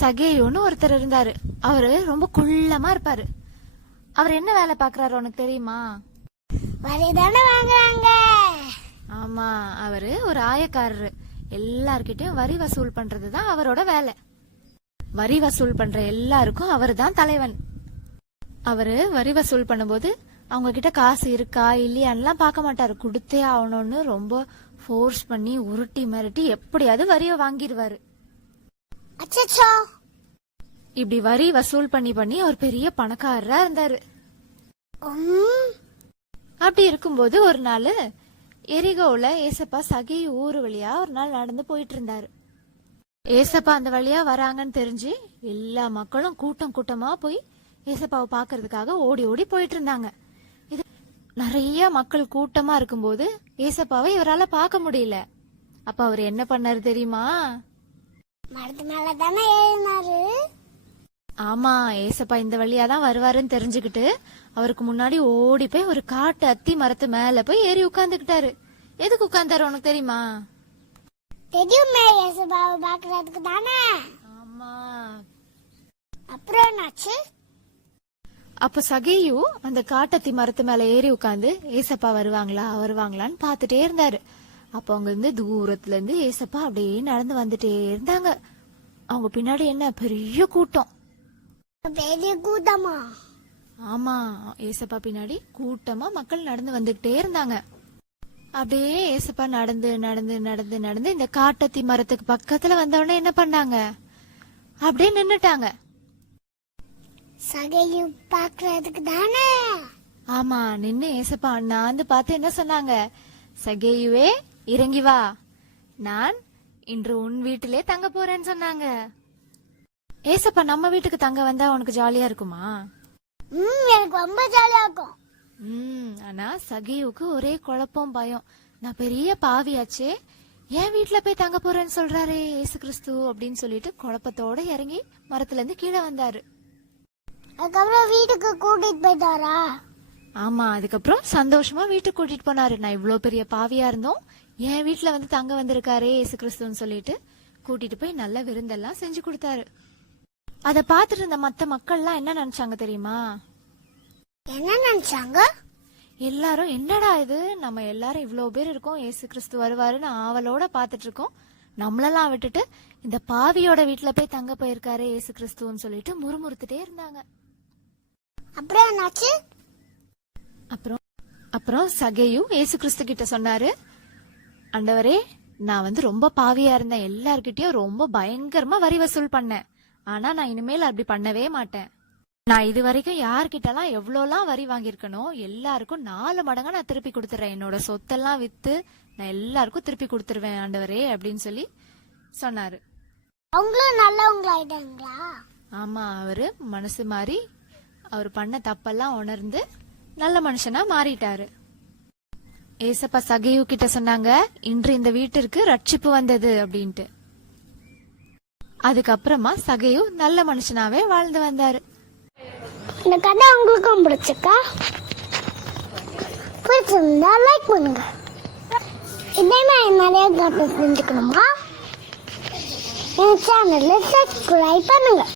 சகேயோன்னு ஒருத்தர் இருந்தாரு. அவரு ரொம்ப குள்ளமா இருப்பாரு. அவர் என்ன வேலை பாக்குறாரு உனக்கு தெரியுமா? வரி தானே வாங்குறாங்க. ஆமா அவரு ஒரு ஆயக்காரரு. எல்லார்கிட்டயும் வரி வசூல் பண்றது தான் அவரோட வேலை. வரி வசூல் பண்ற எல்லாருக்கும் அவர் தான் தலைவன். அவரு வரி வசூல் பண்ணும்போது அவங்க கிட்ட காசு இருக்கா இல்லையான்லாம் பார்க்க மாட்டாரு. கொடுத்தே ஆகணும்னு ரொம்ப ஃபோர்ஸ் பண்ணி உருட்டி மிரட்டி எப்படியாவது வரியை வாங்கிடுவாரு இப்படி வரி வசூல் பண்ணி பண்ணி அவர் பெரிய பணக்காரரா இருந்தாரு. அப்படி இருக்கும்போது ஒரு நாள் எரிகோவில் ஏசப்பா சகி ஊர் வழியா ஒரு நாள் நடந்து போயிட்டு இருந்தாரு ஏசப்பா அந்த வழியா வராங்கன்னு தெரிஞ்சு எல்லா மக்களும் கூட்டம் கூட்டமா போய் ஏசப்பாவை பார்க்கறதுக்காக ஓடி ஓடி போயிட்டு இருந்தாங்க இது நிறைய மக்கள் கூட்டமா இருக்கும்போது ஏசப்பாவை இவரால பார்க்க முடியல. அப்ப அவர் என்ன பண்ணாரு தெரியுமா? மரத்து மேல தானே ஏறினாரு? ஆமா ஏசப்பா இந்த வழியா தான் வருவாருன்னு தெரிஞ்சுக்கிட்டு அவருக்கு முன்னாடி ஓடி போய் ஒரு காட்டு அத்தி மரத்து மேல போய் ஏறி உட்கார்ந்துகிட்டாரு எதுக்கு உட்கார்ந்தாரு உனக்கு தெரியுமா? தெரியுமே யேசுபாவை பாக்குறதுக்கு தானே? ஆமா. அப்புறம் என்னாச்சு? அப்ப சகையு அந்த காட்டத்தி மரத்து மேல ஏறி உட்கார்ந்து ஏசப்பா வருவாங்களா வருவாங்களான்னு பாத்துட்டே இருந்தாரு. அப்ப அங்க இருந்து தூரத்துல இருந்து ஏசப்பா அப்படியே நடந்து வந்துட்டே இருந்தாங்க. அவங்க பின்னாடி என்ன பெரிய கூட்டம். பெரிய கூட்டமா? ஆமா ஏசப்பா பின்னாடி கூட்டமா மக்கள் நடந்து வந்துகிட்டே இருந்தாங்க. அப்படியே ஏசப்பா நடந்து நடந்து நடந்து நடந்து இந்த காட்டத்தி மரத்துக்கு பக்கத்துல வந்தவொடனே என்ன பண்ணாங்க? அப்படியே நின்னுட்டாங்க. சகையும் பாக்குறதுக்கு தானே? ஆமா நின்னு ஏசப்பா அண்ணாந்து பார்த்து என்ன சொன்னாங்க? சகேயுவே இறங்கி வா. நான் இன்று உன் வீட்டிலே தங்க போறேன்னு சொன்னாங்க. ஏசப்பா நம்ம வீட்டுக்கு தங்க வந்தா உனக்கு ஜாலியா இருக்குமா? ம் எனக்கு ரொம்ப ஜாலியா இருக்கும். ம் ஆனா சகியுக்கு ஒரே குழப்பம் பயம். நான் பெரிய பாவியாச்சே. என் வீட்ல போய் தங்க போறேன்னு சொல்றாரே ஏசு கிறிஸ்து அப்படின்னு சொல்லிட்டு குழப்பத்தோட இறங்கி மரத்துல இருந்து கீழே வந்தாரு. அதுக்கப்புறம் வீட்டுக்கு கூட்டிட்டு போயிட்டாரா? ஆமா அதுக்கப்புறம் சந்தோஷமா வீட்டுக்கு கூட்டிட்டு போனாரு. நான் இவ்ளோ பெரிய பாவியா இருந்தோம். என் வீட்ல வந்து தங்க வந்திருக்காரே ஏசு கிறிஸ்துன்னு சொல்லிட்டு கூட்டிட்டு போய் நல்ல விருந்தெல்லாம் செஞ்சு கொடுத்தாரு. அத பாத்துட்டு இருந்த மத்த மக்கள்லாம் என்ன நினைச்சாங்க தெரியுமா? என்ன நினைச்சாங்க? எல்லாரும் என்னடா இது? நம்ம எல்லாரும் இவ்ளோ பேர் இருக்கோம் ஏசு கிறிஸ்து வருவாருன்னு ஆவலோட பாத்துட்டு இருக்கோம் நம்மளெல்லாம் விட்டுட்டு இந்த பாவியோட வீட்ல போய் தங்க போயிருக்காரு ஏசு கிறிஸ்துன்னு சொல்லிட்டு முறுமுறுத்துட்டே இருந்தாங்க. அப்புறம் என்னாச்சு? அப்புறம் அப்புறம் சகையு ஏசு கிறிஸ்து கிட்ட சொன்னாரு ஆண்டவரே நான் வந்து ரொம்ப பாவியா இருந்தேன். எல்லார்கிட்டயும் ரொம்ப பயங்கரமா வரி வசூல் பண்ணேன். ஆனா நான் இனிமேல் அப்படி பண்ணவே மாட்டேன். நான் இது வரைக்கும் யார்கிட்டலாம் எவ்வளோலாம் வரி வாங்கியிருக்கணும் எல்லாருக்கும் நாலு மடங்கா நான் திருப்பி கொடுத்துறேன். என்னோட சொத்தெல்லாம் வித்து நான் எல்லாருக்கும் திருப்பி கொடுத்துருவேன் ஆண்டவரே அப்படின்னு சொல்லி சொன்னாரு. அவங்களும் நல்லவங்களாயிட்டாங்களா? ஆமா அவரு மனசு மாறி அவர் பண்ண தப்பெல்லாம் உணர்ந்து நல்ல மனுஷனா மாறிட்டாரு. ஏசப்பா சகையு கிட்ட சொன்னாங்க இன்று இந்த வீட்டிற்கு ரட்சிப்பு வந்தது அப்படின்ட்டு. அதுக்கப்புறமா சகையு நல்ல மனுஷனாவே வாழ்ந்து வந்தாரு. இந்த கதை உங்களுக்கும் பிடிச்சிருக்கா? பிடிச்சிருந்தா லைக் பண்ணுங்க. இதே மாதிரி நிறைய கதை தெரிஞ்சுக்கணுமா? என் சேனலில் சப்ஸ்கிரைப் பண்ணுங்கள்